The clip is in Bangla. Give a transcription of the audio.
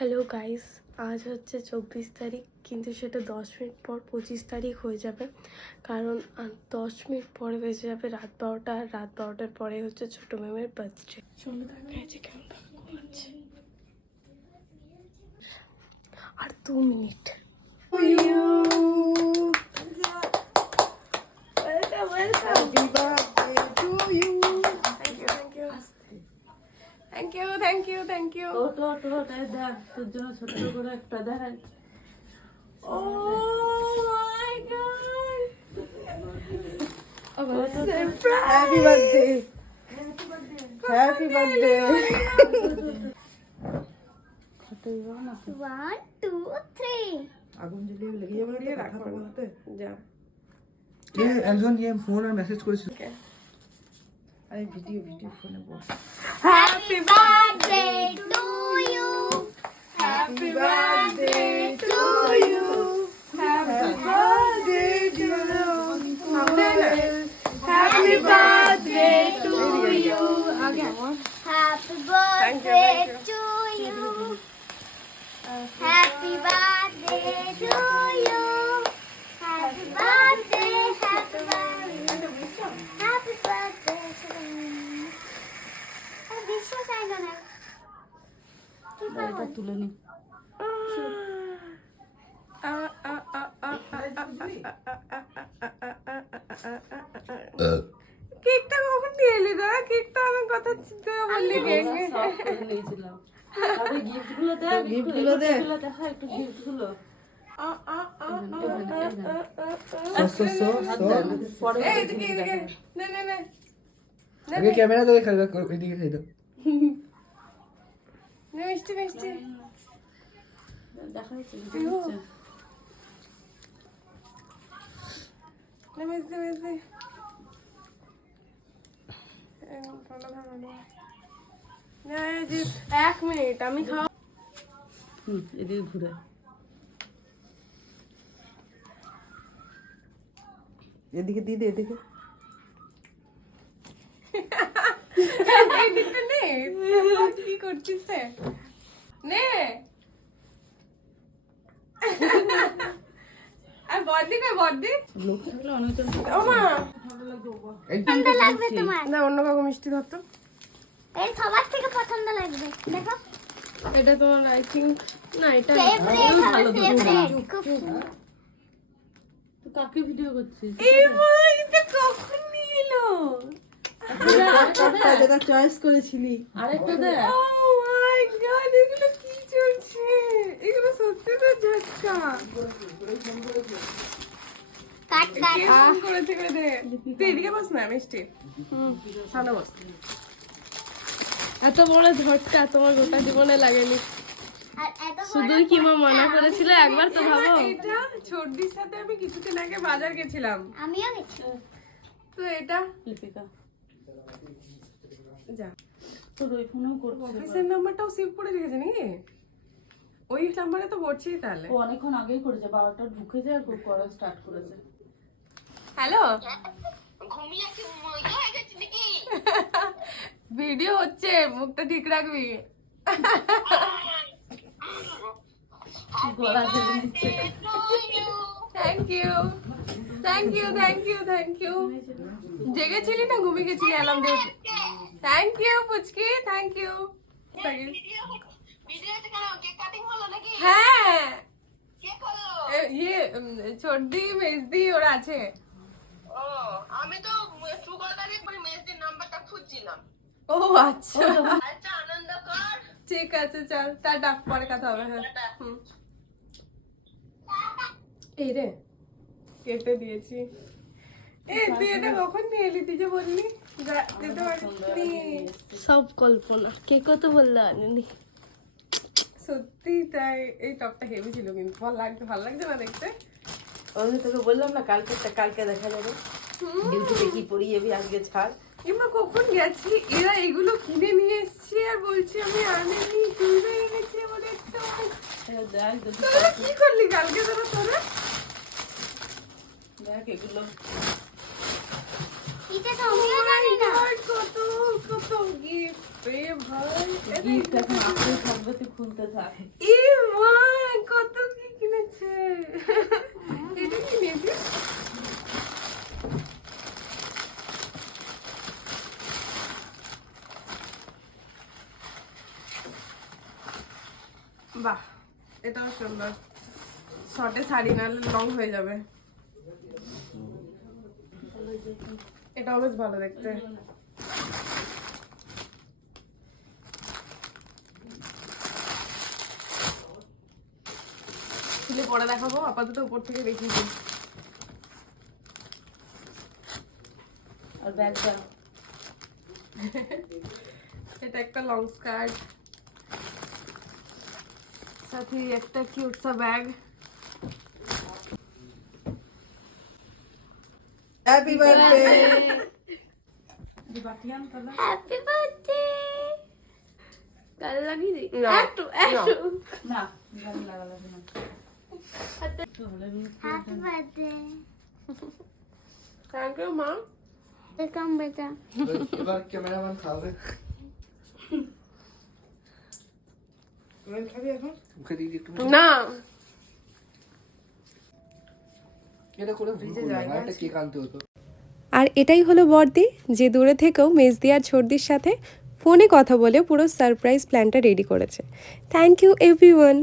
হ্যালো গাইস, আজ হচ্ছে 24 তারিখ, কিন্তু সেটা 10 মিনিট পর 25 তারিখ হয়ে যাবে। কারণ 10 মিনিট পরে বেজে যাবে রাত 12টা, আর রাত 12টার পরে হচ্ছে ছোটো ম্যামের বার্থডে। চলো দেখাচ্ছে কেমন ঘুমাচ্ছে। আর 2 মিনিট। Thank you. তোর জন্য ছোট করে একটা দেখাই। Oh my god. Happy birthday. Happy birthday. 1, 2, 3. আগুন জ্বলিয়ে লেগে যাবে না তো কথা বলতে। যা। একজন ফোন আর মেসেজ করেছিল। আরে ভিডিও ফোনে বল। Happy birthday to you. Happy birthday to you. Happy birthday dear. Happy birthday to you. Happy birthday to you. Happy birthday to you. Happy birthday, happy birthday. Happy birthday to you. আর বিশ্বাস হয় না। কি এটা তুলে নি। কেকটা কখন দিয়ে এলি দাদা? কেকটা আমি কথা চিন্তা বললি কেকে। সব করে নিয়েছিলাম। আরে গিফটগুলো দেখ, গিফটগুলো দেখা একটু গিফটগুলো। পরে এই এদিকে নে নে নে। আগে ক্যামেরা ধরে খাই দাও, এদিকে খাই দাও। নে মিষ্টি মিষ্টি। দেখা যাচ্ছে নে মিষ্টি মিষ্টি। এক মিনিট আমি খাওয়া। এদিকে ঘুরে এদিকে দিদি এদিকে এইদিকটা নে। কি করছিস রে? নে। আর বর্দি কই বর্দি? লোক থাকলে অনেকজন ও মা, ঠান্ডা লাগবে তোমার। না অন্য কাউকে মিষ্টি ধরতো। এই সবার থেকে পছন্দ লাগবে। দেখো এটা তোমার আই থিঙ্ক না, এটা ফেভারিট ভালো তো। ফেভারিট খুব তুই কাকে ভিডিও করছিস? এই মা, এটা কখন নিয়ে এলো? যেটা চয়েস করেছিলি আরেকটা দে। ও মাই গড, এগুলো কি চলছে? এগুলো সত্যি তো ঝটকা। কাট কাট। কে ফোন করেছে করে দে। তুই এদিকে বস না মিষ্টি। সামনে বস। এত বড় ঝটকা তোমার গোটা জীবনে লাগেনি। আর এত শুধুই কি মা মানা করেছিল একবার তো ভাবো। এটা ছোটদির সাথে আমি কিছুদিন আগে বাজার গেছিলাম, আমিও গেছি। তো এটা লিপিকা যা তোর ওই ফোনেও করছে। অফিসের নাম্বারটাও সেভ করে রেখেছে নাকি? ওই নাম্বারে তো পড়ছেই তাহলে। ও অনেকক্ষণ আগেই করেছে, 12টা ঢুকে যায় করা স্টার্ট করেছে। হ্যালো, ভিডিও হচ্ছে, মুখটা ঠিক রাখবি। গলা ছেড়ে দিচ্ছে। Thank you thank you thank you thank you. জেগেছিলি না ঘুমিয়ে গেছিলি অ্যালার্ম দিয়ে? থ্যাংক ইউ পুচকি, থ্যাংক ইউ। হ্যাঁ, ইয়ে ছোটদি মেজদি ওরা আছে। আমি তো মেসির নাম্বারটা খুঁজছিলাম। ও আচ্ছা, আচ্ছা আনন্দ কর। ঠিক আছে, চল টাটা, পরে কথা হবে। হ্যাঁ হুম। এই রে কেটে দিয়েছি। তুই এটা কখন নিয়ে এলি? তুই যে বললি যেতে পারিসনি। সব কল্পনা, কে কত বললো আনেনি। সত্যি তাই। এই টপটা হেভি ছিল, কিন্তু ভালো লাগছে না দেখতে? ওই তোকে বললাম না কালকে দেখা যাবে ইউটিউবে কি পড়ি যাবি, আজকে ছাড়। এমা কখন গেছি? এরা এগুলো কিনে নিয়ে এসছি আর বলছি আমি আনিনি, তুই তো এনেছি আমাদের। তোরা কি করলি কালকে? তোরা দেখ এগুলো এটা তো আমিও জানি না। কত কত গিফট রে ভাই। গিফট এখন আপনি থাকবে, তুই খুলতে থাক। ই মা, কত কি কিনেছে। এটা কি নিয়েছে? বাহ, এটাও সুন্দর। শর্টে শাড়ি নাহলে লং হয়ে যাবে। এটাও বেশ ভালো দেখতে। খুলে পরে দেখাবো, আপাতত উপর থেকে দেখিয়ে। আর ব্যাগটা এটা একটা লং স্কার্ট, সাথে একটা কিউট সা ব্যাগ। Happy birthday. দি বাটিয়ান কালা হ্যাপি বার্থডে। গাল লাগিয়ে দিই না, একটু একটু। না গালি লাগালো না। তো হলে হ্যাপি বার্থডে। থ্যাংক ইউ মা। ওয়েলকাম বেটা। এবার ক্যামেরাম্যান খাবে। তুই খাবি এখন? মুখে দিয়ে একটু। না, এটা করে ভুল করলাম, একটা কেক আনতে হতো। আর এটাই হলো বড়দি, যে দূরে থেকেও মেজদি আর ছোটদির সাথে ফোনে কথা বলে পুরো সারপ্রাইজ প্ল্যানটা রেডি করেছে। Thank you everyone.